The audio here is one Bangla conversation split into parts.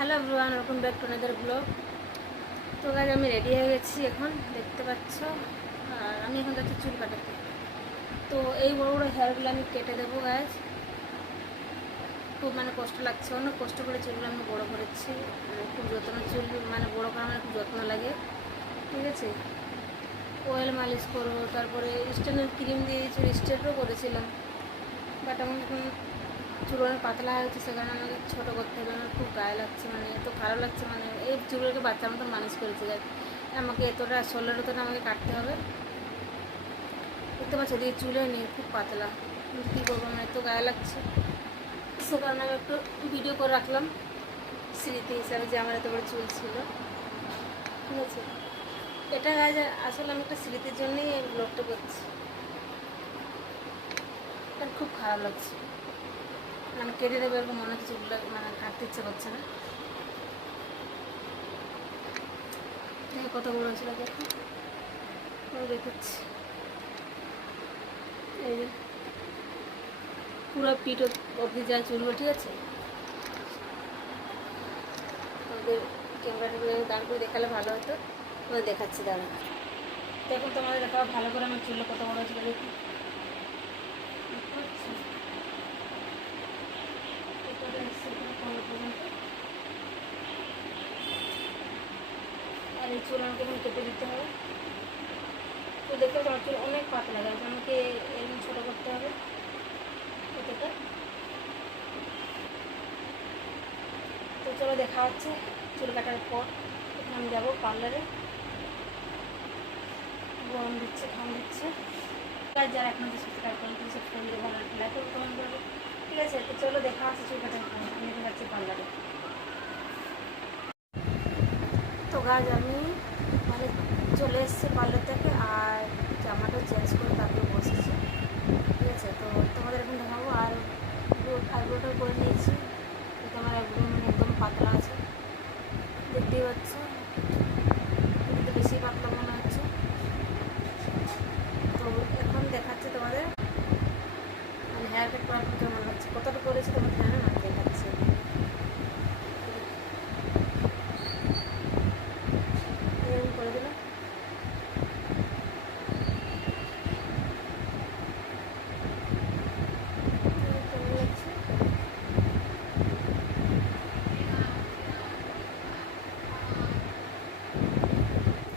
Hello everyone, welcome back to another blog. তো গাইজ আমি রেডি হয়ে গেছি, এখন দেখতে পাচ্ছ। আর আমি এখন যাচ্ছি চুল কাটাতে। তো এই বড় বড় হেয়ারগুলো আমি কেটে দেবো গাইজ। খুব কষ্ট লাগছে, অনেক কষ্ট করে চুলগুলো আমি বড়ো করেছি। খুব যত্ন, চুল বড়ো করা খুব যত্ন লাগে, ঠিক আছে। অয়েল মালিশ করবো, তারপরে স্টেনের ক্রিম দিয়ে চুল স্ট্রেটও করেছিলাম, বাট আমার এখন চুল অনেক পাতলা হয়ে গেছে, সে কারণে আমাকে ছোটো করতে হবে। আমার খুব গায়ে লাগছে, এত খারাপ লাগছে, এই চুলগুলোকে বাচ্চার মতো মালিশ করেছে গায়ে। আমাকে এতটা 16 আমাকে কাটতে হবে, দেখতে পাচ্ছি। দিয়ে চুলে নেই, খুব পাতলা। কী করবো, এত গায়ে লাগছে, সে কারণে আমি একটু ভিডিও করে রাখলাম স্মৃতি হিসাবে যে আমার এত বড় চুল ছিল, ঠিক আছে। এটা গায়ে আসলে আমি একটা স্মৃতির জন্যই এই ব্লগটা করছি। এটা খুব খারাপ লাগছে, কেটে দেবে এরকম মনে হচ্ছে, চুলগুলো কাটতে ইচ্ছে করছে না। কত বড় হয়েছিল দেখো, দেখেছি। এই যে পুরো পিঠ অবধি যায় চুলগুলো, ঠিক আছে। তোমাদের ক্যামেরাটা দাঁড় করে দেখালে ভালো হতো, তোমাদের দেখাচ্ছি, দাঁড়া। দেখুন তোমাদের দেখাবো ভালো করে আমার চুলটা কত বড় হয়েছিল, দেখুন। আর এই চুল আমাকে এখন কেটে দিতে হবে। তো দেখতে আমার চুল অনেক পাতলা লাগে, আমাকে এরকম ছোটো করতে হবে এতটা। তো চলো দেখা হচ্ছে চুল কাটার পর। এখন আমি যাবো পার্লারে, গরম দিচ্ছে, ঠান্ডা দিচ্ছে। কাজ যারা এখন সাবস্ক্রাইব করেন প্লিজ সাবস্ক্রাইব করে ভালো লাইক করবে, কমেন্ট করবে, ঠিক আছে। তো চলো দেখা হচ্ছে চুল কাটার পর। আমি এখন যাচ্ছি পার্লারে। তো গাছ আমি চলে এসেছি পার্লার থেকে, আর জামাটা চেঞ্জ করে তারপরে বসেছি, ঠিক আছে। তো তোমাদের এখন দেখাবো। আর আইব্রোটা করে নিয়েছি, তোমার আইব্রো একদম পাতলা আছে, দেখতেই পাচ্ছ, কিন্তু বেশি পাতলা মনে হচ্ছে। তো এখন দেখাচ্ছে তোমাদের হেয়ার কাট করার পর কেমন লাগছে, কতটা করেছি তোমাদের জানো না, দেখাচ্ছে। এরকম করে দিলাম। কেমন লাগছে,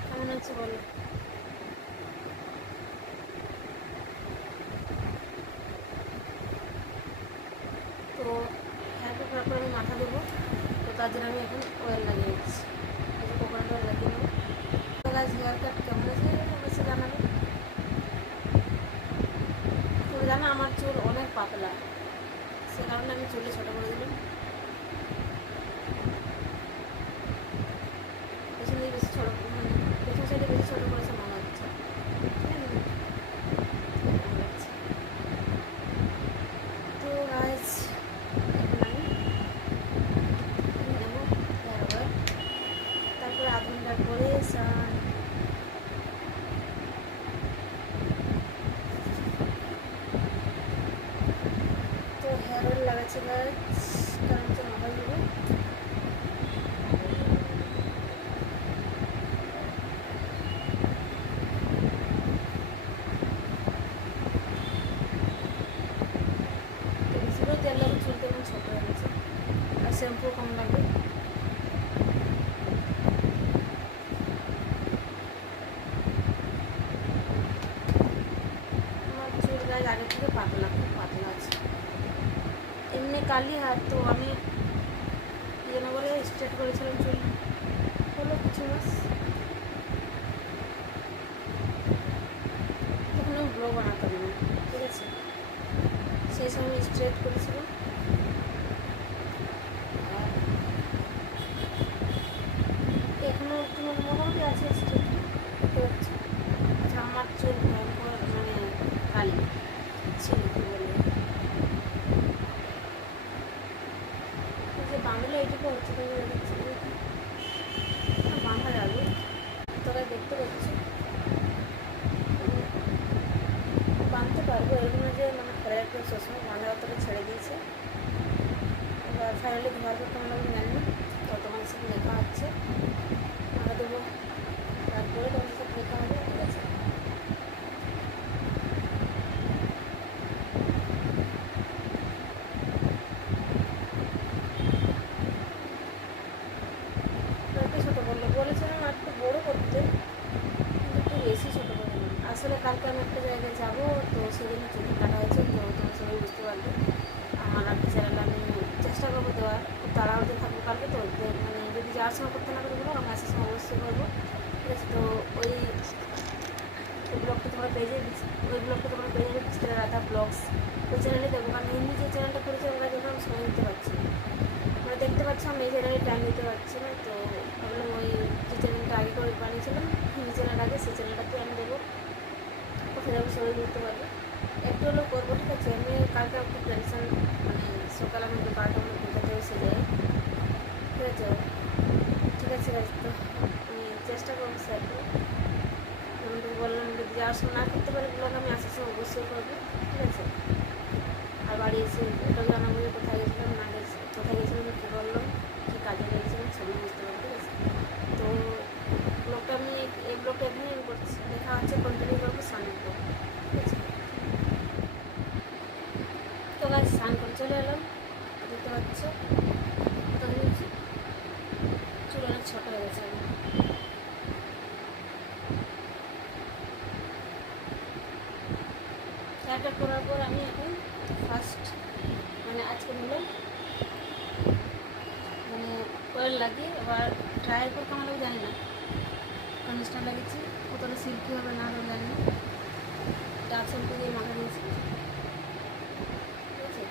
কেমন হচ্ছে বলো। তো হেয়ার কাট করার পর আমি মাথা দেবো, তো তার জন্য আমি এখন অয়েল লাগিয়ে নিচ্ছি, কোকোনাট অয়েল লাগিয়ে নেবো। তো গাছ হেয়ার কাট কেমন আছে অবশ্যই জানাবে। তো জানো আমার চুল অনেক পাতলা, সে কারণে আমি চুলে ছোটো করে দিলাম। পেছনে বেশি ছোটো, পেছন সাইডে বেশি ছোটো করেছে মনে হচ্ছে, তো গাছ এখন আমি নেবো হেয়ার অয়েল, তারপরে আধ ঘন্টা পরে স্নান। তো হেয়ার অয়েল লাগাচ্ছি গাছ, কারণ হচ্ছে মাথায় দেবো। তো বেশিরভাগ তেল লাগবে, চুলটা এখন ছোটো হয়ে গেছে, আর শ্যাম্পু কম লাগবে। আমার চুল গাছ আগে থেকে পাতলা, খুব পাতলা আছে, এমনি কালি হাত। তো আমি কি যেন বলে স্ট্রেট করেছিলাম চুল, হলো কিছু মাস, তখন আমি ব্লগ বানাতাম না, ঠিক আছে। সেই সময় স্ট্রেট করেছিলাম, আর এখনও তোমার মোটামুটি আছে স্ট্রেট, দেখতে পাচ্ছি। আচ্ছা আমার চুল ভয়ঙ্কর কালি ছিল, কী বলবো, যে বাংলা এইটুকু হচ্ছে, তুমি দেখছি বাঁধা যাবে, তোরা দেখতে পাচ্ছি বাঁধতে পারবো, এরকম যে ফেলে রাখতে সবসময় বাঁধা অতটা ছেড়ে দিয়েছে। এবার ফাইনালি ঘর কেমন লাগবে জানি না, তবে জায়গায় যাবো, তো সেদিন চুলটা কাটা হয়েছে, তো তোমরা সবাই বুঝতে পারবে। আমার আর কি চ্যানেলটা আমি চেষ্টা করবো দেওয়ার, খুব তাড়াহুড়োতে থাকবো কালকে, তো মানে যদি যাওয়ার সময় করতে না করে বলো, আমি আসার সময় অবশ্যই করবো, ঠিক আছে। তো ওই ব্লগটা তোমরা পেয়ে যাবে, ওই ব্লগটা তোমরা পেয়ে যাবে বিস্তার রাধা ব্লগস, ওই চ্যানেলে দেবো। কারণ হিন্দি যে চ্যানেলটা করেছে ওরা জন্য আমি সময় দিতে পারছি না, মানে দেখতে পাচ্ছি আমি এই চ্যানেলে টাইম দিতে পারছি না। তো ভাবলাম ওই যে চ্যানেলটা আগে করে বানিয়েছিলাম হিন্দি চ্যানেল আগে, সেই চ্যানেলটাতে আমি দেবো, কোথায় যাবো সবাই বুঝতে পারবে। একটু হলেও করবো, ঠিক আছে। আমি কালকে একটু টেনশন, মানে সকালে আমি একটু বারোটার মধ্যে ঘুরতে এসে যাই, ঠিক আছে। ঠিক আছে গাছ, তো আমি চেষ্টা করবো স্যার, আমি তো বললাম যদি যাওয়ার সময় না করতে পারি ব্লগ, আমি আসার সময় অবশ্যই করবো, ঠিক আছে। আর বাড়ি এসে ওটা জানাবো যে কোথায় গেছিলাম না গেছি, কোথায় গেছিলাম, কী করলাম, কী কাজে গেছিলাম, সবই বুঝতে পারবো, ঠিক আছে। তো ব্লগটা আমি এই ব্লগটা এখানেই আমি করছি, দেখা হচ্ছে কন্টিনিউ করবো সামনে ব্লগ, ঠিক আছে। তো গাছ স্নান করে চলে এলাম, দেখতে পাচ্ছ চুল অনেক ছোটো হয়ে গেছে। হেয়ারকাট করার পর আমি এখন ফার্স্ট মানে আজকে হলো মানে অয়েল লাগিয়ে এবার ড্রায়ার পর কেমন লাগবে জানি না, কন্ডিশনার লাগিয়েছি, কতটা সিল্কি হবে না হবে জানি না, ডাব শ্যাম্পু দিয়ে মাখা দিয়েছি, ঠিক আছে।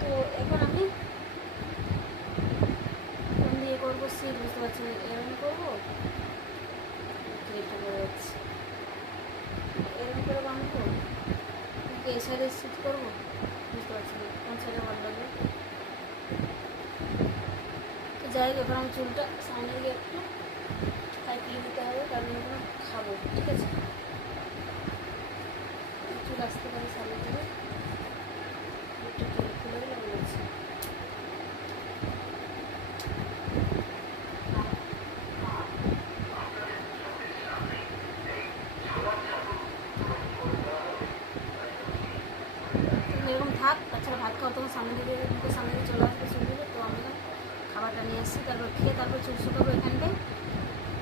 তো এখন আমি কোন দিয়ে করবো সিট বুঝতে পারছি না, এরকম করবো, ক্লিপটা করে যাচ্ছি, এরকম করে বাঁধবো নাকি এই সাইডে সিট করবো বুঝতে পারছি না কোন সাইডে ভালো লাগবে। তো যাই হোক, এখন আমি চুলটা সামনে দিকে একটু কাটিয়ে দিতে হবে, কারণ এখন খাবো, ঠিক আছে। চুল আসতে পারে সামনে দিকে, একটু চুল খুলে গেলে বলেছি। এরকম থাক, তাছাড়া ভাত খাওয়া তখন সামনে দিকে মুখের সামনে দিকে চলে আসবে চুল দিকে, তো আমি খাবারটা নিয়ে আসছি, তারপর খেয়ে তারপর চুল শুকাবো এখানটায়,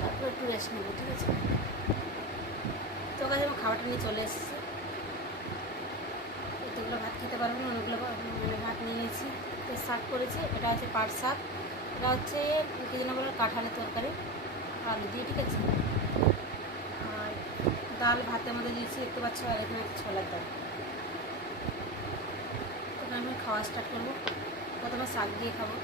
তারপর একটু রেস্ট নেবো, ঠিক আছে। তো কাজে আমার খাবারটা নিয়ে চলে এসেছি, এতগুলো ভাত খেতে পারবো না, অনেকগুলো মানে ভাত নিয়ে নিয়েছি। তো শাক করেছি, এটা হচ্ছে পাট শাক, এটা হচ্ছে কী যেন বলে কাঁঠালের তরকারি আলু দিয়ে, ঠিক আছে। আর ডাল ভাতের মধ্যে দিয়েছি দেখতে পাচ্ছ, আর এখানে হচ্ছে ছোলার ডাল। তখন আমি খাওয়া স্টার্ট করবো, প্রথমে শাক দিয়ে খাবো,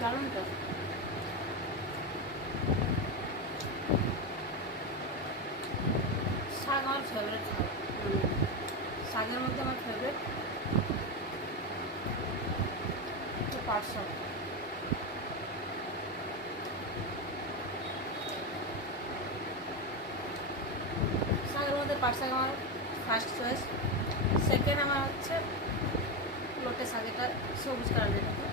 দারুণ তো। শাক আমার ফেভারিট খাবার, শাকের মধ্যে আমার ফেভারিট পাট শাক। শাকের মধ্যে পাট শাক আমার ফার্স্ট চয়েস, সেকেন্ড আমার হচ্ছে লোটে শাক, এটা সবুজ কালারের মতো।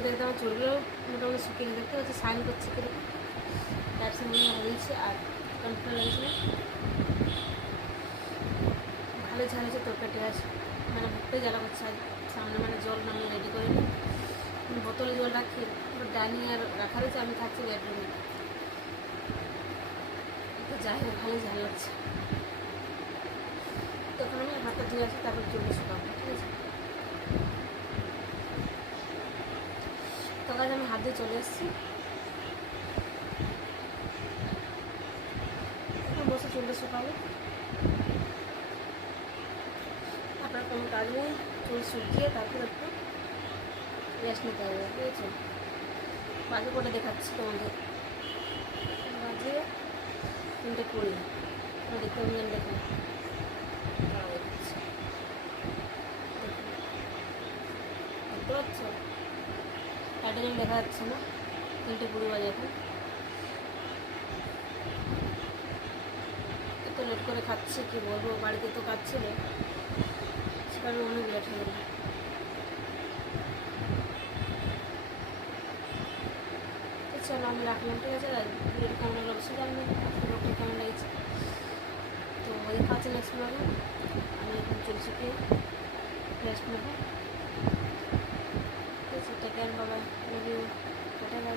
দেখতে দেখতে আমার চুলগুলো মোটামুটি শুকিয়ে গেছে, দেখতে হচ্ছে শাইন করছে কীরকম। তার সঙ্গে হয়েছে আর কন্ট্রোল লেগেছিল, ভালো ঝাল হয়েছে। তরকারিটি আছে মানে ভুট্টে জ্বালা করছে। আর সামনে মানে জল নামিয়ে রেডি করে নিই, বোতলে জল রাখি, ডাইনিং আর রাখা রয়েছে, আমি থাকছি বেডরুমে। তো যাই হোক ভালো ঝাল লাগছে। তখন আমি হাতটা ধুয়ে আসি, তারপর চুলটা শুকাবো, ঠিক আছে। তো কাজ আমি হাত দিয়ে চলে এসেছি, এখন বসে চুলটা শুকাবো। আপনার কোনো কাজ নেই, চুল শুকিয়ে তারপর একটু রেস্ট নিতে হবে, বুঝেছো। বাকি করে দেখাচ্ছি তোমাদের। বাজে 3:20, দেখতে পাবেন, দেখুন দেখতে পাচ্ছ, টাইটে যেন দেখা যাচ্ছে না। 3:20 বাজে এখন। এত লেট করে খাচ্ছি কি বলবো, বাড়িতে তো কাজ ছিল, সেখানে অনেক লেট হয়ে গেল। চলো আমি রাখলাম, ঠিক আছে। ভিডিওটি কেমন লাগলো অবশ্যই জানবেন, ব্লগটি কেমন লেগেছে। তো দেখা হচ্ছে নেক্সট ব্লগে। আমি এখন চুল শুকিয়ে রেস্ট নেবো, ঠিক আছে। টেক কেয়ার, বাবা, লাভ ইউ, টাটা।